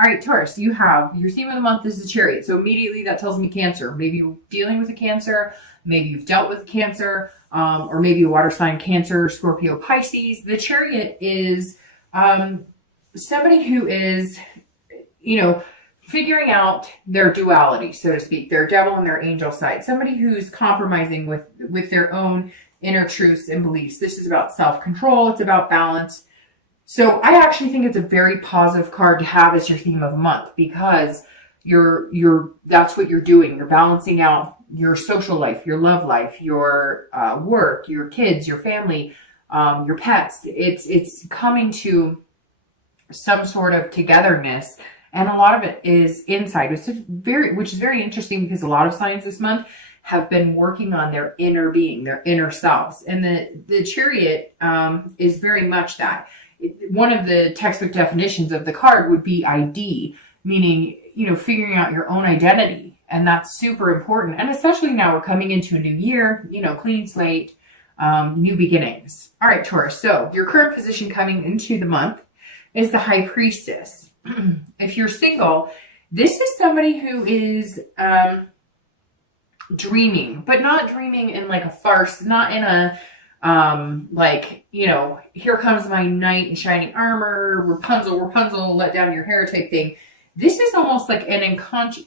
All right, Taurus, you have your theme of the month is the Chariot. So immediately that tells me Cancer. Maybe you're dealing with a Cancer, maybe you've dealt with cancer, or maybe a water sign, Cancer, Scorpio, Pisces. The Chariot is somebody who is, figuring out their duality, so to speak, their devil and their angel side. Somebody who's compromising with their own inner truths and beliefs. This is about self-control. It's about balance. So I actually think it's a very positive card to have as your theme of the month, because that's what you're doing. You're balancing out your social life, your love life, your work, your kids, your family, your pets. It's coming to some sort of togetherness, and a lot of it is inside, which is very interesting, because a lot of signs this month have been working on their inner being, their inner selves, and the Chariot is very much that. One of the textbook definitions of the card would be ID, meaning, figuring out your own identity. And that's super important. And especially now we're coming into a new year, clean slate, new beginnings. All right, Taurus. So your current position coming into the month is the High Priestess. If you're single, this is somebody who is dreaming, but not dreaming in like a farce, not in a here comes my knight in shining armor, Rapunzel, let down your hair type thing. This is almost like an unconscious,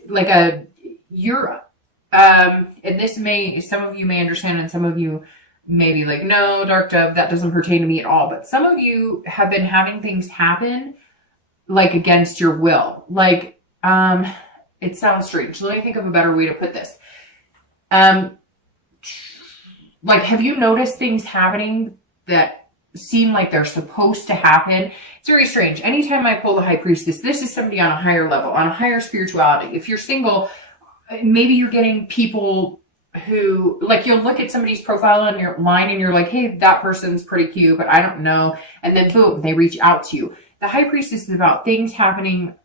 and some of you may understand, and some of you may be like, no, Dark Dove, that doesn't pertain to me at all. But some of you have been having things happen like against your will. It sounds strange. Let me think of a better way to put this. Have you noticed things happening that seem like they're supposed to happen? It's very strange. Anytime I pull the High Priestess, this is somebody on a higher level, on a higher spirituality. If you're single, maybe you're getting people who, you'll look at somebody's profile on your line and you're like, hey, that person's pretty cute, but I don't know. And then boom, they reach out to you. The High Priestess is about things happening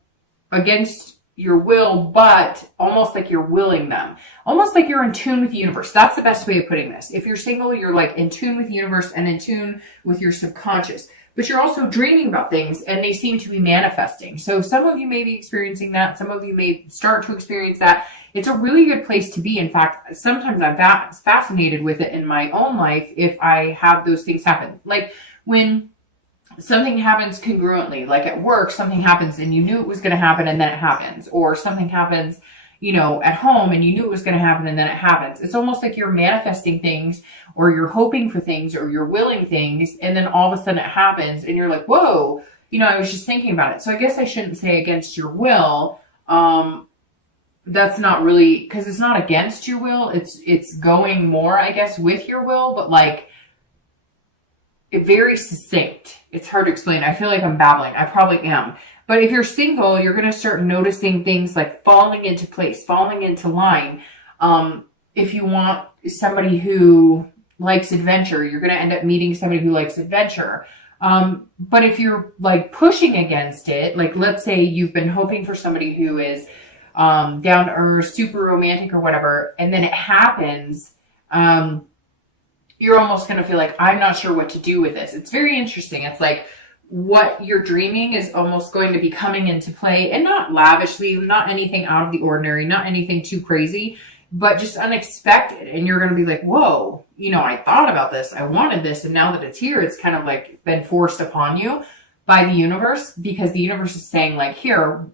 against your will, but almost like you're willing them. Almost like you're in tune with the universe. That's the best way of putting this. If you're single, you're in tune with the universe and in tune with your subconscious. But you're also dreaming about things, and they seem to be manifesting. So some of you may be experiencing that. Some of you may start to experience that. It's a really good place to be. In fact, sometimes I'm fascinated with it in my own life if I have those things happen. Like when something happens congruently, like at work, something happens and you knew it was going to happen and then it happens. Or something happens, at home and you knew it was going to happen and then it happens. It's almost like you're manifesting things, or you're hoping for things, or you're willing things, and then all of a sudden it happens and you're like, whoa, I was just thinking about it. So I guess I shouldn't say against your will. That's not really, because it's not against your will. It's going more, I guess, with your will, but very succinct. It's hard to explain. I feel like I'm babbling. I probably am. But if you're single, you're going to start noticing things like falling into place, falling into line. If you want somebody who likes adventure, you're going to end up meeting somebody who likes adventure. But if you're pushing against it, let's say you've been hoping for somebody who is down to earth, super romantic or whatever, and then it happens, you're almost going to feel like, I'm not sure what to do with this. It's very interesting. It's like what you're dreaming is almost going to be coming into play, and not lavishly, not anything out of the ordinary, not anything too crazy, but just unexpected. And you're going to be like, whoa, I thought about this. I wanted this. And now that it's here, it's kind of been forced upon you by the universe, because the universe is saying here,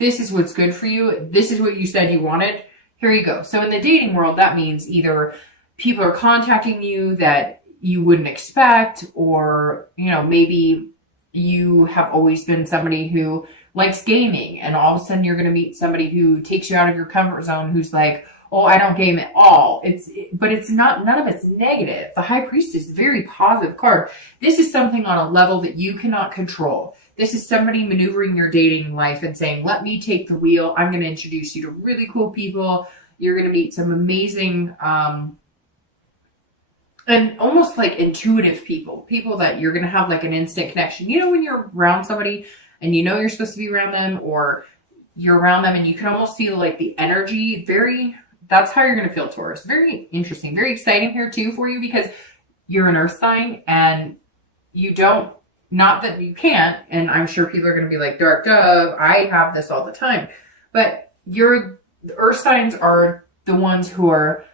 this is what's good for you. This is what you said you wanted. Here you go. So in the dating world, that means either people are contacting you that you wouldn't expect, or, maybe you have always been somebody who likes gaming, and all of a sudden you're going to meet somebody who takes you out of your comfort zone, who's like, oh, I don't game at all. But it's not, none of it's negative. The High Priestess is a very positive card. This is something on a level that you cannot control. This is somebody maneuvering your dating life and saying, let me take the wheel. I'm going to introduce you to really cool people. You're going to meet some amazing, and almost intuitive people that you're going to have an instant connection. When you're around somebody and you're supposed to be around them, or you're around them and you can almost feel the energy, that's how you're going to feel, Taurus. Very interesting, very exciting here too for you, because you're an earth sign and you don't not that you can't, and I'm sure people are going to be like, Dark Dove, I have this all the time. But the earth signs are the ones who are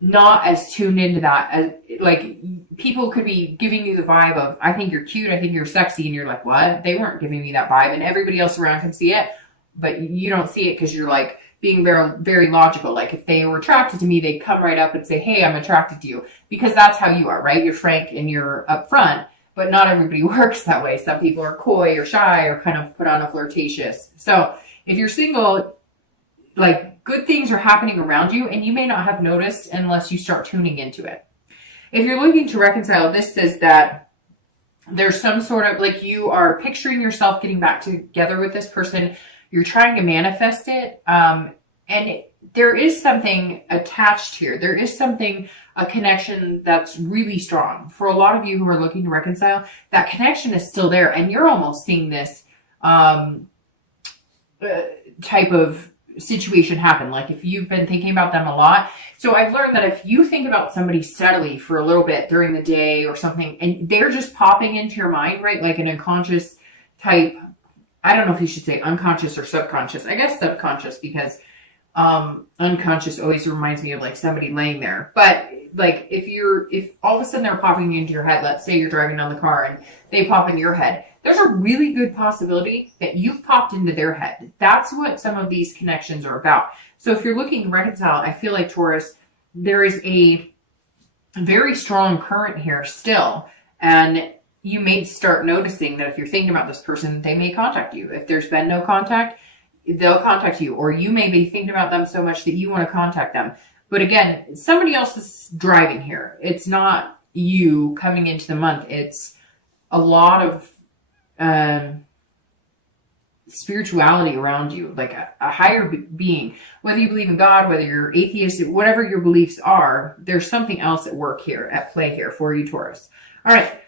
not as tuned into that. As like, people could be giving you the vibe of, I think you're cute, I think you're sexy, and you're like, what? They weren't giving me that vibe, and everybody else around can see it, but you don't see it because you're like being very, very logical. Like, if they were attracted to me, they'd come right up and say, hey, I'm attracted to you, because that's how you are, right? You're frank and you're upfront. But not everybody works that way. Some people are coy or shy or kind of put on a flirtatious. So if you're single, like, good things are happening around you, and you may not have noticed unless you start tuning into it. If you're looking to reconcile, this says that there's some sort of, like, you are picturing yourself getting back together with this person. You're trying to manifest it. There is something attached here. There is something, a connection that's really strong. For a lot of you who are looking to reconcile, that connection is still there. And you're almost seeing this type of situation happen. Like, if you've been thinking about them a lot. So I've learned that if you think about somebody steadily for a little bit during the day or something, and they're just popping into your mind, right? Like an unconscious type, I don't know if you should say unconscious or subconscious. I guess subconscious, because unconscious always reminds me of like somebody laying there. But like, if all of a sudden they're popping into your head, let's say you're driving down the car and they pop into your head, there's a really good possibility that you've popped into their head. That's what some of these connections are about. So if you're looking to reconcile, I feel like, Taurus, there is a very strong current here still. And you may start noticing that if you're thinking about this person, they may contact you. If there's been no contact, they'll contact you. Or you may be thinking about them so much that you want to contact them. But again, somebody else is driving here. It's not you coming into the month. It's a lot of spirituality around you, like a higher being. Whether you believe in God, whether you're atheist, whatever your beliefs are, there's something else at work here, at play here for you, Taurus. All right.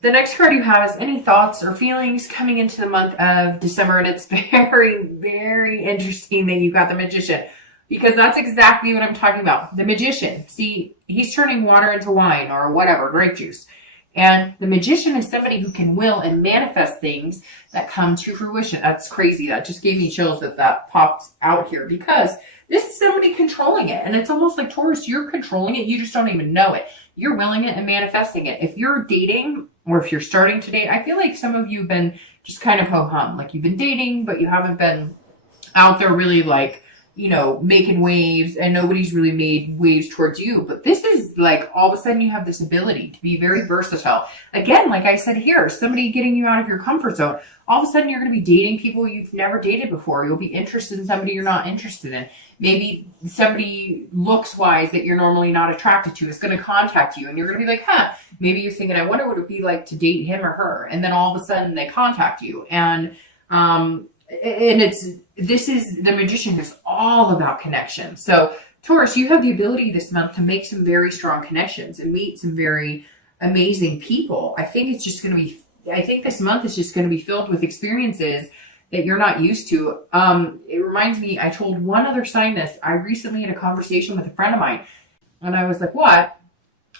The next card you have is any thoughts or feelings coming into the month of December. And it's very, very interesting that you got the Magician, because that's exactly what I'm talking about. The Magician. See, he's turning water into wine or whatever, grape juice. And the Magician is somebody who can will and manifest things that come to fruition. That's crazy. That just gave me chills that popped out here, because this is somebody controlling it. And it's almost like, Taurus, you're controlling it. You just don't even know it. You're willing it and manifesting it. If you're dating, or if you're starting to date, I feel like some of you have been just kind of ho-hum. Like, you've been dating, but you haven't been out there really, like, you know, making waves, and nobody's really made waves towards you. But this is like, all of a sudden you have this ability to be very versatile. Again, like I said here, somebody getting you out of your comfort zone. All of a sudden you're going to be dating people you've never dated before. You'll be interested in somebody you're not interested in. Maybe somebody looks-wise that you're normally not attracted to is going to contact you, and you're going to be like, huh, maybe you're thinking, I wonder what it would be like to date him or her. And then all of a sudden they contact you. And this is the Magician, who's all about connection. So Taurus, you have the ability this month to make some very strong connections and meet some very amazing people. I think it's just going to be, I think this month is just going to be filled with experiences that you're not used to. It reminds me, I told one other sign this. I recently had a conversation with a friend of mine, and I was like, what?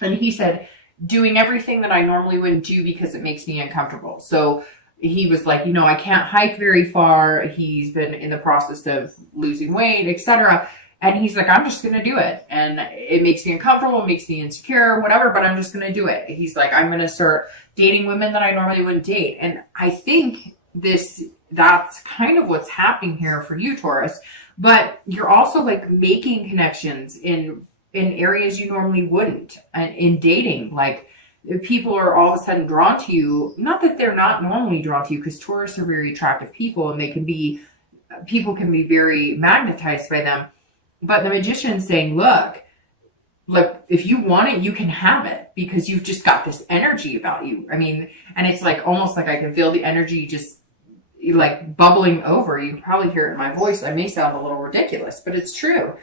And he said, doing everything that I normally wouldn't do because it makes me uncomfortable. So he was like, you know, I can't hike very far. He's been in the process of losing weight, etc. And he's like, I'm just going to do it. And it makes me uncomfortable, it makes me insecure, whatever, but I'm just going to do it. He's like, I'm going to start dating women that I normally wouldn't date. And I think that's kind of what's happening here for you, Taurus. But you're also like making connections in areas you normally wouldn't. And in dating, like, people are all of a sudden drawn to you. Not that they're not normally drawn to you, because Taurus are very attractive people, and people can be very magnetized by them. But the Magician's saying, look, if you want it, you can have it, because you've just got this energy about you. I mean, and it's like, almost like I can feel the energy just like bubbling over. You can probably hear it in my voice. I may sound a little ridiculous, but it's true.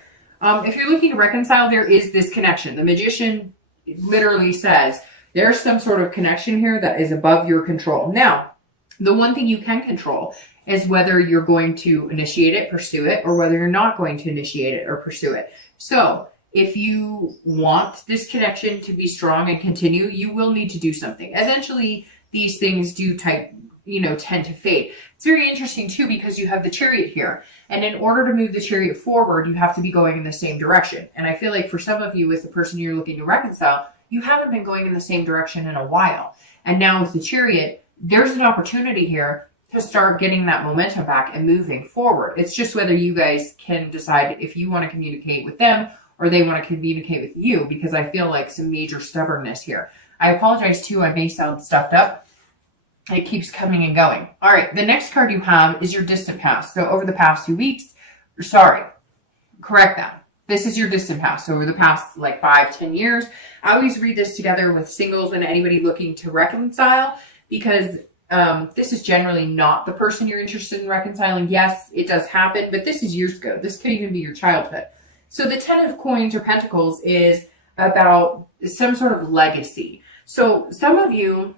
If you're looking to reconcile, there is this connection. The Magician literally says, there's some sort of connection here that is above your control. Now, the one thing you can control is whether you're going to initiate it, pursue it, or whether you're not going to initiate it or pursue it. So if you want this connection to be strong and continue, you will need to do something. Eventually, these things do tend to fade. It's very interesting too, because you have the Chariot here. And in order to move the Chariot forward, you have to be going in the same direction. And I feel like for some of you, with the person you're looking to reconcile, you haven't been going in the same direction in a while. And now with the Chariot, there's an opportunity here to start getting that momentum back and moving forward. It's just whether you guys can decide if you want to communicate with them or they want to communicate with you, because I feel like some major stubbornness here. I apologize too, I may sound stuffed up. It keeps coming and going. All right, the next card you have is your distant past. So over the past 2 weeks, correct that. This is your distant past. So over the past like 5-10 years, I always read this together with singles and anybody looking to reconcile, because this is generally not the person you're interested in reconciling. Yes, it does happen, but this is years ago. This could even be your childhood. So the 10 of coins or pentacles is about some sort of legacy. So some of you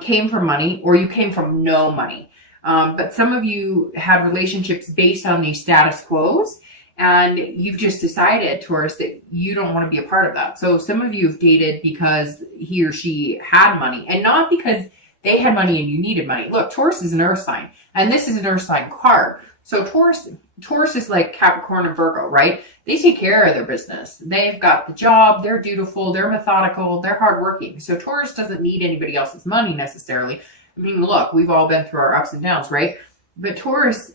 came from money, or you came from no money. But some of you had relationships based on these status quos, and you've just decided, Taurus, that you don't want to be a part of that. So some of you have dated because he or she had money, and not because they had money and you needed money. Look, Taurus is an earth sign, and this is an earth sign card. So Taurus is like Capricorn and Virgo, right? They take care of their business. They've got the job. They're dutiful. They're methodical. They're hardworking. So Taurus doesn't need anybody else's money necessarily. I mean, look, we've all been through our ups and downs, right? But Taurus,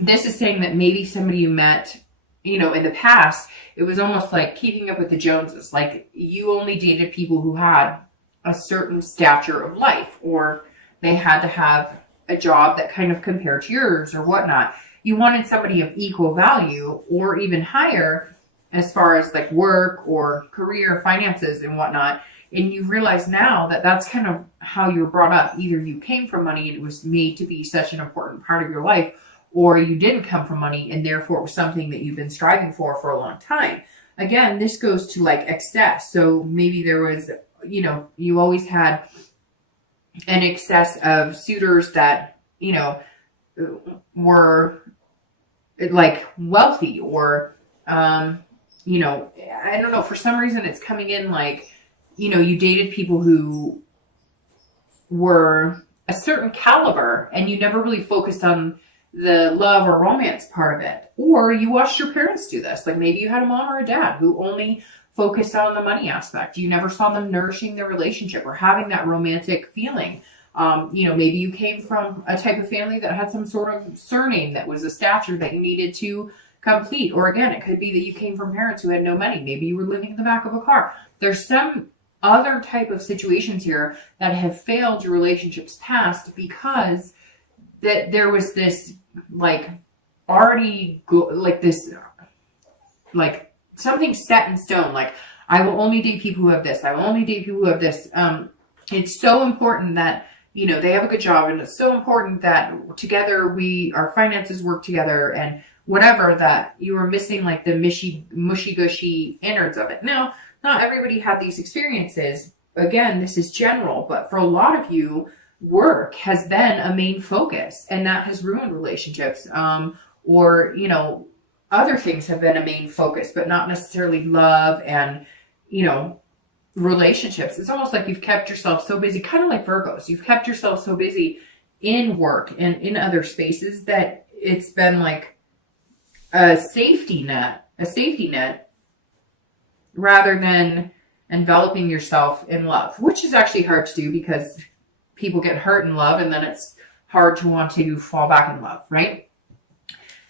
this is saying that maybe somebody you met, in the past, it was almost like keeping up with the Joneses. Like you only dated people who had a certain stature of life, or they had to have a job that kind of compared to yours or whatnot. You wanted somebody of equal value or even higher as far as like work or career, finances and whatnot. And you realize now that that's kind of how you were brought up. Either you came from money and it was made to be such an important part of your life, or you didn't come from money and therefore it was something that you've been striving for a long time. Again, this goes to like excess. So maybe there was, you always had an excess of suitors that, were like wealthy, or, I don't know, for some reason it's coming in like, you dated people who were a certain caliber and you never really focused on the love or romance part of it. Or you watched your parents do this. Like maybe you had a mom or a dad who only focused on the money aspect. You never saw them nourishing their relationship or having that romantic feeling. Maybe you came from a type of family that had some sort of surname that was a stature that you needed to complete. Or again, it could be that you came from parents who had no money. Maybe you were living in the back of a car. There's some other type of situations here that have failed your relationships past because that there was this like something set in stone. Like I will only date people who have this. I will only date people who have this. It's so important that, they have a good job, and it's so important that together our finances work together and whatever, that you were missing like the mushy gushy innards of it. Now, not everybody had these experiences. Again, this is general, but for a lot of you, work has been a main focus, and that has ruined relationships. Or, other things have been a main focus, but not necessarily love and, relationships. It's almost like you've kept yourself so busy, kind of like Virgos. You've kept yourself so busy in work and in other spaces that it's been like a safety net rather than enveloping yourself in love, which is actually hard to do because people get hurt in love and then it's hard to want to fall back in love, right?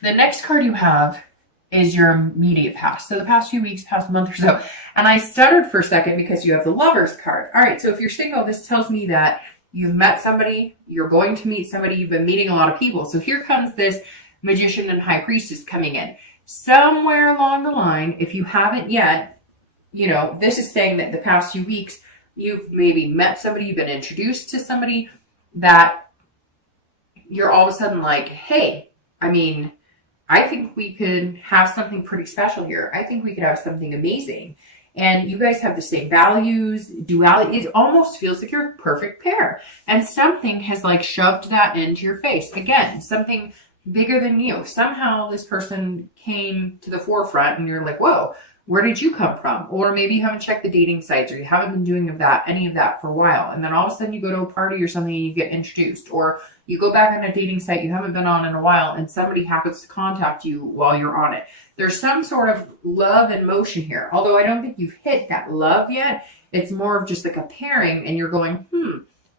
The next card you have is your immediate past. So the past few weeks, past month or so. And I stuttered for a second because you have the Lovers card. All right, so if you're single, this tells me that you've met somebody, you're going to meet somebody, you've been meeting a lot of people. So here comes this Magician and High Priestess coming in. Somewhere along the line, if you haven't yet, this is saying that the past few weeks, you've maybe met somebody, you've been introduced to somebody that you're all of a sudden like, hey, I think we could have something pretty special here. I think we could have something amazing. And you guys have the same values, duality. It almost feels like you're a perfect pair. And something has like shoved that into your face. Again, something bigger than you. Somehow this person came to the forefront and you're like, whoa, where did you come from? Or maybe you haven't checked the dating sites, or you haven't been doing any of that for a while. And then all of a sudden you go to a party or something and you get introduced, or you go back on a dating site you haven't been on in a while and somebody happens to contact you while you're on it. There's some sort of love in motion here. Although I don't think you've hit that love yet. It's more of just like a pairing, and you're going,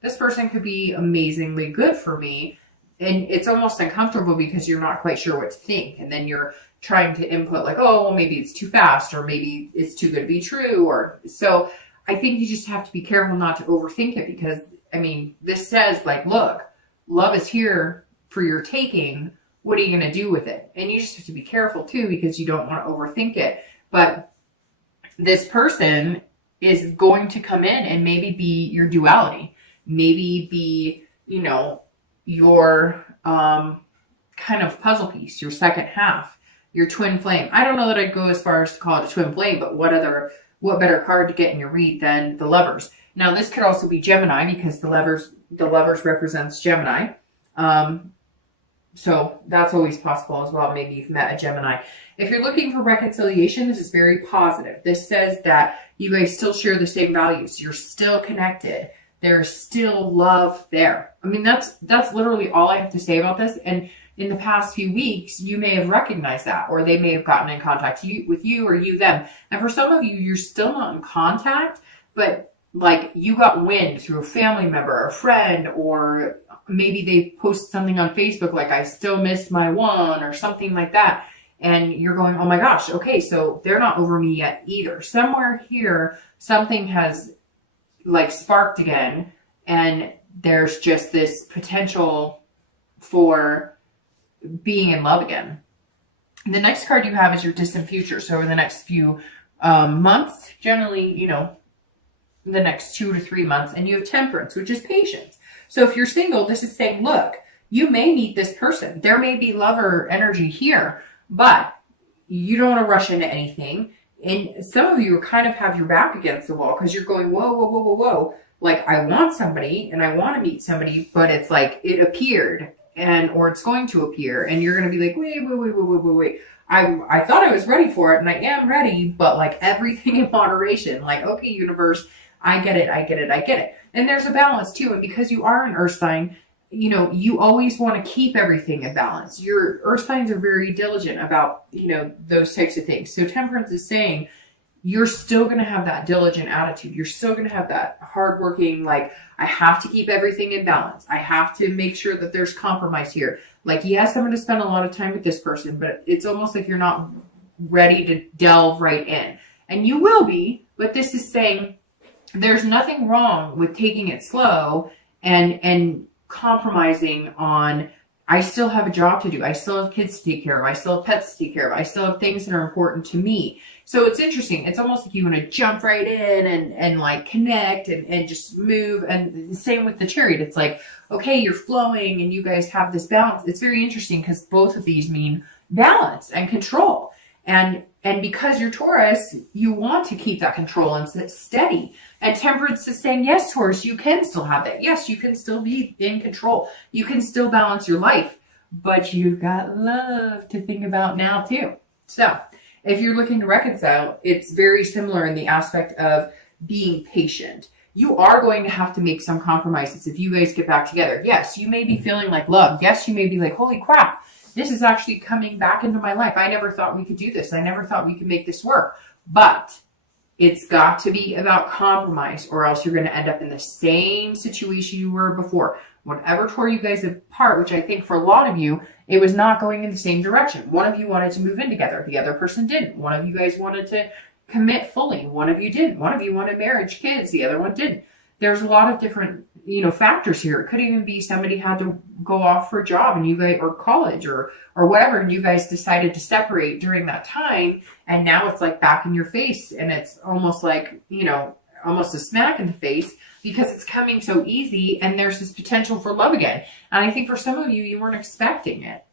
this person could be amazingly good for me. And it's almost uncomfortable because you're not quite sure what to think. And then you're trying to input like, oh, well, maybe it's too fast, or maybe it's too good to be true. Or so I think you just have to be careful not to overthink it, because I mean, this says like, look, love is here for your taking. What are you going to do with it? And you just have to be careful too, because you don't want to overthink it. But this person is going to come in and maybe be your duality, maybe be, you know, your kind of puzzle piece, your second half, your twin flame. I don't know that I'd go as far as to call it a twin flame, but what better card to get in your read than the Lovers? Now, this could also be Gemini, because the Lovers represents Gemini. So that's always possible as well. Maybe you've met a Gemini. If you're looking for reconciliation, this is very positive. This says that you guys still share the same values. You're still connected. There's still love there. I mean, that's literally all I have to say about this. And in the past few weeks, you may have recognized that, or they may have gotten in contact with you, or you them. And for some of you, you're still not in contact, but like you got wind through a family member, a friend, or maybe they post something on Facebook like, I still miss my one, or something like that. And you're going, oh my gosh, okay, so they're not over me yet either. Somewhere here, something has like sparked again, and there's just this potential for being in love again. The next card you have is your distant future. So over the next few months, generally, you know, the next 2 to 3 months, and you have Temperance, which is patience. So if you're single, this is saying, look, you may meet this person. There may be lover energy here, but you don't want to rush into anything. And some of you kind of have your back against the wall, because you're going, whoa, whoa, whoa, whoa, whoa. Like, I want somebody and I want to meet somebody, but it's like it appeared, or it's going to appear, and you're going to be like, wait. I thought I was ready for it, and I am ready, but like everything in moderation. Like, okay, universe, I get it. And there's a balance too. And because you are an earth sign, you know, you always want to keep everything in balance. Your earth signs are very diligent about, you know, those types of things. So Temperance is saying you're still going to have that diligent attitude. You're still going to have that hardworking, like, I have to keep everything in balance. I have to make sure that there's compromise here. Like, yes, I'm going to spend a lot of time with this person, but it's almost like you're not ready to delve right in. And you will be, but this is saying there's nothing wrong with taking it slow and compromising on, I still have a job to do. I still have kids to take care of. I still have pets to take care of. I still have things that are important to me. So it's interesting. It's almost like you want to jump right in and like connect and just move. And same with the Chariot. It's like, okay, you're flowing and you guys have this balance. It's very interesting because both of these mean balance and control. And because you're Taurus, you want to keep that control and steady. And Temperance is saying, yes, Taurus, you can still have that. Yes, you can still be in control. You can still balance your life, but you've got love to think about now too. So if you're looking to reconcile, it's very similar in the aspect of being patient. You are going to have to make some compromises if you guys get back together. Yes, you may be feeling like love. Yes, you may be like, holy crap, this is actually coming back into my life. I never thought we could do this. I never thought we could make this work. But it's got to be about compromise, or else you're going to end up in the same situation you were before. Whatever tore you guys apart, which I think for a lot of you, it was not going in the same direction. One of you wanted to move in together. The other person didn't. One of you guys wanted to commit fully. One of you didn't. One of you wanted marriage, kids. The other one didn't. There's a lot of different, factors here. It could even be somebody had to go off for a job and you guys, or college or whatever, and you guys decided to separate during that time. And now it's like back in your face, and it's almost like, almost a smack in the face because it's coming so easy, and there's this potential for love again. And I think for some of you, you weren't expecting it.